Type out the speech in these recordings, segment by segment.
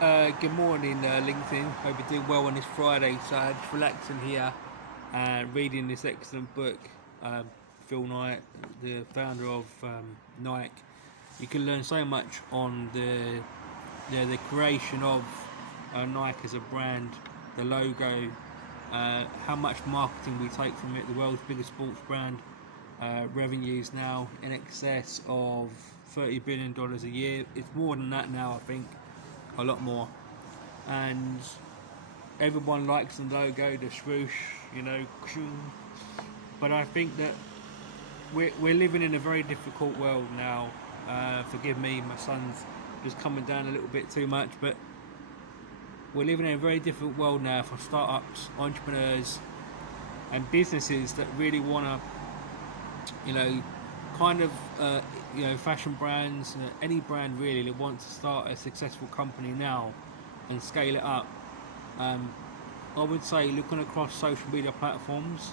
Good morning, LinkedIn. Hope you're doing well on this Friday. So I'm just relaxing here and reading this excellent book. Phil Knight, the founder of Nike. You can learn so much on the creation of Nike as a brand, the logo, how much marketing we take from it. The world's biggest sports brand, revenues now in excess of $30 billion a year. It's more than that now, I think, a lot more. And everyone likes the logo, the swoosh, but I think that we're living in a very difficult world now. Forgive me, my son's just coming down a little bit too much, but we're living in a very difficult world now for startups, entrepreneurs, and businesses that really want to, kind of, fashion brands, any brand really that wants to start a successful company now and scale it up. I would say looking across social media platforms,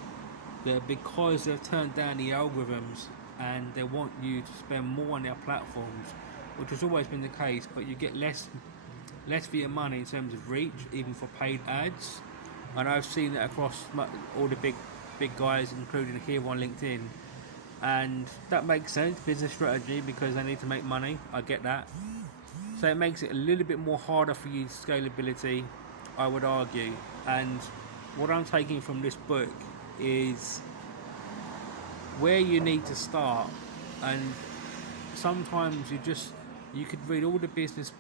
that because they've turned down the algorithms and they want you to spend more on their platforms, which has always been the case, but you get less for your money in terms of reach, even for paid ads. And I've seen that across all the big guys, including here on LinkedIn. And that makes sense, business strategy, because they need to make money. I get that. So it makes it a little bit more harder for you scalability, I would argue. And what I'm taking from this book is where you need to start. And sometimes you could read all the business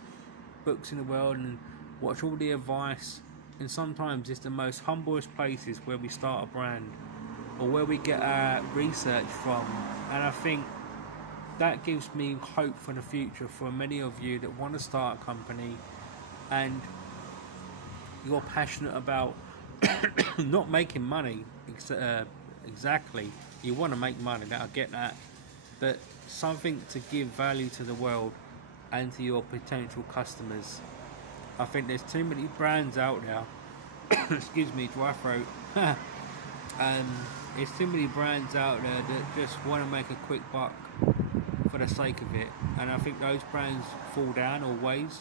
books in the world and watch all the advice, and sometimes it's the most humblest places where we start a brand or where we get our research from. And I think that gives me hope for the future for many of you that want to start a company and you're passionate about not making money exactly. You want to make money, I get that, but something to give value to the world and to your potential customers. I think there's too many brands out there. Excuse me, dry throat. There's too many brands out there that just want to make a quick buck for the sake of it, and I think those brands fall down always.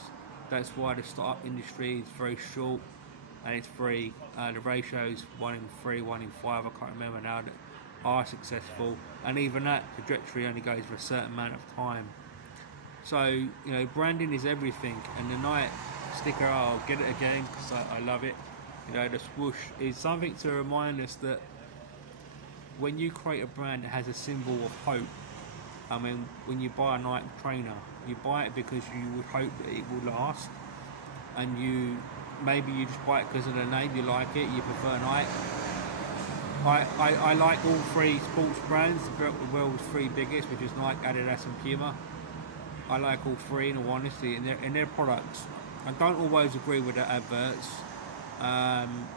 That's why the startup industry is very short and it's free. The ratio is 1 in 3, 1 in 5, I can't remember now, that are successful, and even that trajectory only goes for a certain amount of time. So, branding is everything, and the Nike sticker, I'll get it again because I love it. The swoosh is something to remind us that when you create a brand that has a symbol of hope, I mean, when you buy a Nike trainer, you buy it because you would hope that it will last, and maybe you just buy it because of the name, you like it, you prefer Nike. I like all three sports brands, the world's three biggest, which is Nike, Adidas and Puma. I like all three, in all honesty, in their products. I don't always agree with the adverts,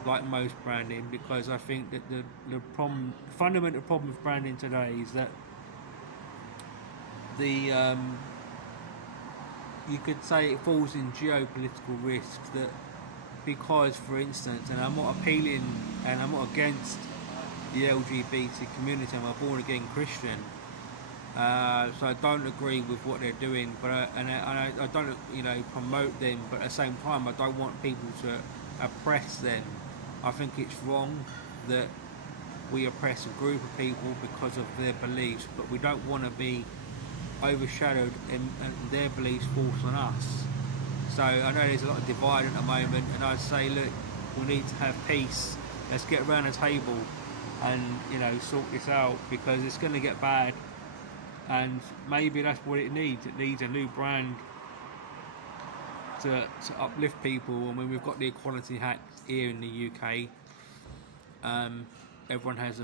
like most branding, because I think that the fundamental problem with branding today is that you could say it falls in geopolitical risks. That because, for instance, and I'm not appealing and I'm not against the LGBT community, I'm a born again Christian. So I don't agree with what they're doing, but I don't promote them. But at the same time, I don't want people to oppress them. I think it's wrong that we oppress a group of people because of their beliefs, but we don't want to be overshadowed and their beliefs forced on us. So I know there's a lot of divide at the moment, and I say, look, we need to have peace. Let's get around the table and sort this out, because it's going to get bad. And maybe that's what it needs. It needs a new brand to uplift people. And when we've got the Equality Act here in the UK, everyone has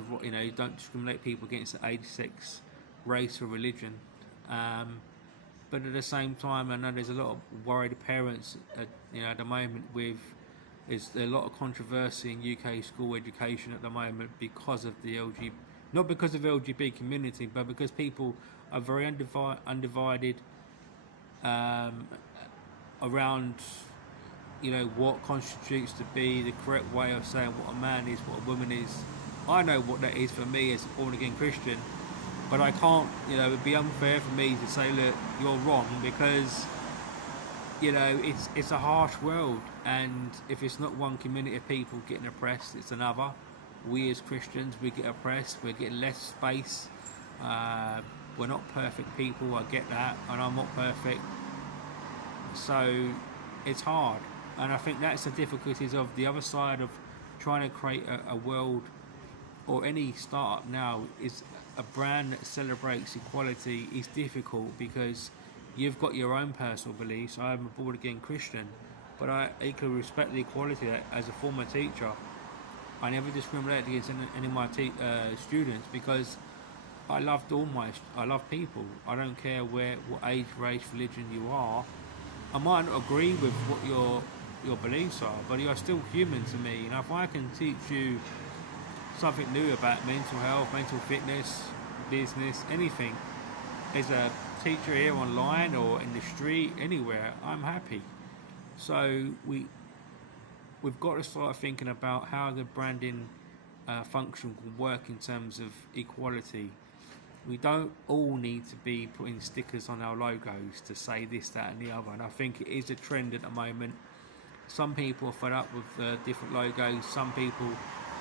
don't discriminate people against the age, sex, race or religion. But at the same time, I know there's a lot of worried parents at the moment there's a lot of controversy in UK school education at the moment because of the LGBT, not because of the LGBT community, but because people are very undivided around what constitutes to be the correct way of saying what a man is, what a woman is. I know what that is for me as a born again Christian, but I can't, it'd be unfair for me to say, look, you're wrong, because you know, it's a harsh world, and if it's not one community of people getting oppressed, it's another. We as Christians, we get oppressed. We're getting less space. Uh, we're not perfect people. I get that, and I'm not perfect. So it's hard, and I think that's the difficulties of the other side of trying to create a world, or any startup now, is a brand that celebrates equality is difficult because you've got your own personal beliefs. I'm a born again Christian, but I equally respect the equality that as a former teacher, I never discriminated against any of my students because I love people. I don't care what age, race, religion you are. I might not agree with what your beliefs are, but you're still human to me. And if I can teach you something new about mental health, mental fitness, business, anything, as a teacher here online or in the street, anywhere, I'm happy. So we've got to start thinking about how the branding function can work in terms of equality. We don't all need to be putting stickers on our logos to say this, that, and the other. And I think it is a trend at the moment. Some people are fed up with different logos. Some people,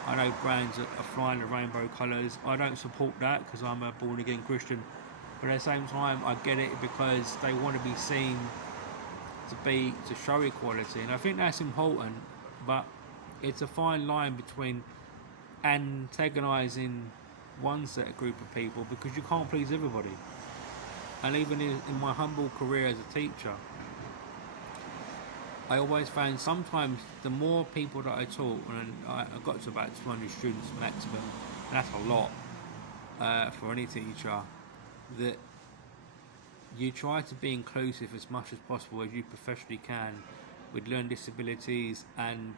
I know brands are flying the rainbow colours. I don't support that because I'm a born again Christian. But at the same time, I get it because they want to be seen to show equality, and I think that's important. But it's a fine line between antagonising one set of group of people because you can't please everybody. And even in my humble career as a teacher, I always found sometimes the more people that I taught, and I got to about 200 students maximum, and that's a lot for any teacher, that you try to be inclusive as much as possible as you professionally can with learning disabilities and,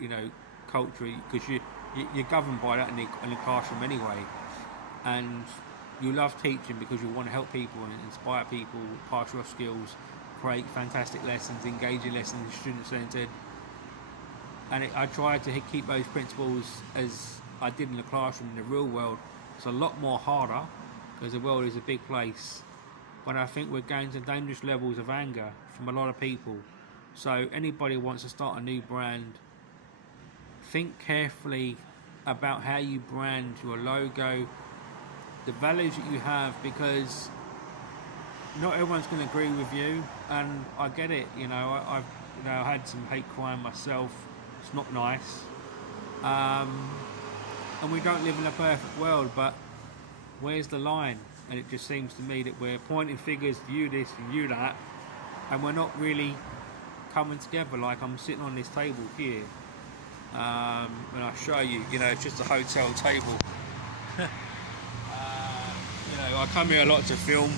you know, culture, because you're governed by that in the classroom anyway, and you love teaching because you want to help people and inspire people, pass your skills, create fantastic lessons, engaging lessons, student-centered, and I try to keep those principles as I did in the classroom in the real world. It's a lot more harder because the world is a big place, but I think we're going to dangerous levels of anger from a lot of people. So anybody who wants to start a new brand, think carefully about how you brand your logo, the values that you have, because not everyone's going to agree with you, and I get it. You know, I've had some hate crime myself. It's not nice, and we don't live in a perfect world. But where's the line? And it just seems to me that we're pointing fingers, you this and you that, and we're not really coming together. Like I'm sitting on this table here, and I'll show you. You know, it's just a hotel table. You know, I come here a lot to film.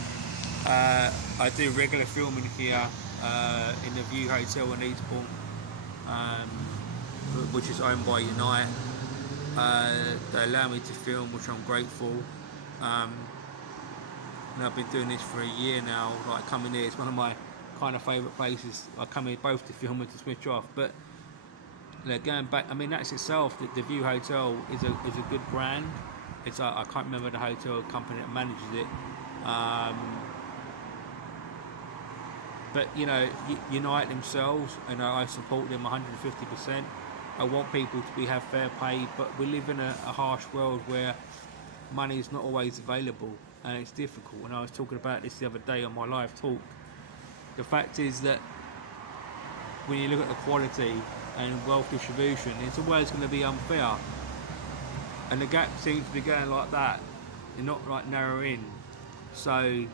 I do regular filming here in the View Hotel in Eastbourne, which is owned by Unite. They allow me to film, which I'm grateful. And I've been doing this for a year now. Like coming here, it's one of my kind of favourite places. I come here both to film and to switch off. But going back, I mean that's itself. The View Hotel is a good brand. It's I can't remember the hotel company that manages it. But you know, Unite themselves, and I support them 150%. I want people to have fair pay, but we live in a harsh world where money is not always available, and it's difficult. And I was talking about this the other day on my live talk. The fact is that when you look at the quality and wealth distribution, it's always going to be unfair, and the gap seems to be going like that, and not like narrowing. So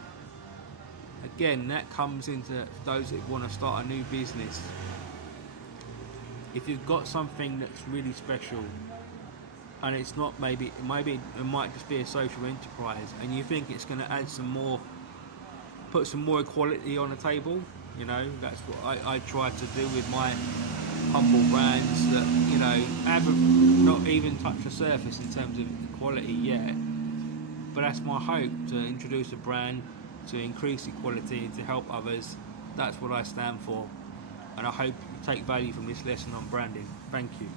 again, that comes into those that want to start a new business. If you've got something that's really special, and it's not maybe it might just be a social enterprise, and you think it's going to add put some more equality on the table, you know, that's what I try to do with my humble brands that, you know, haven't not even touched the surface in terms of equality yet. But that's my hope, to introduce a brand to increase equality and to help others. That's what I stand for, and I hope you take value from this lesson on branding. Thank you.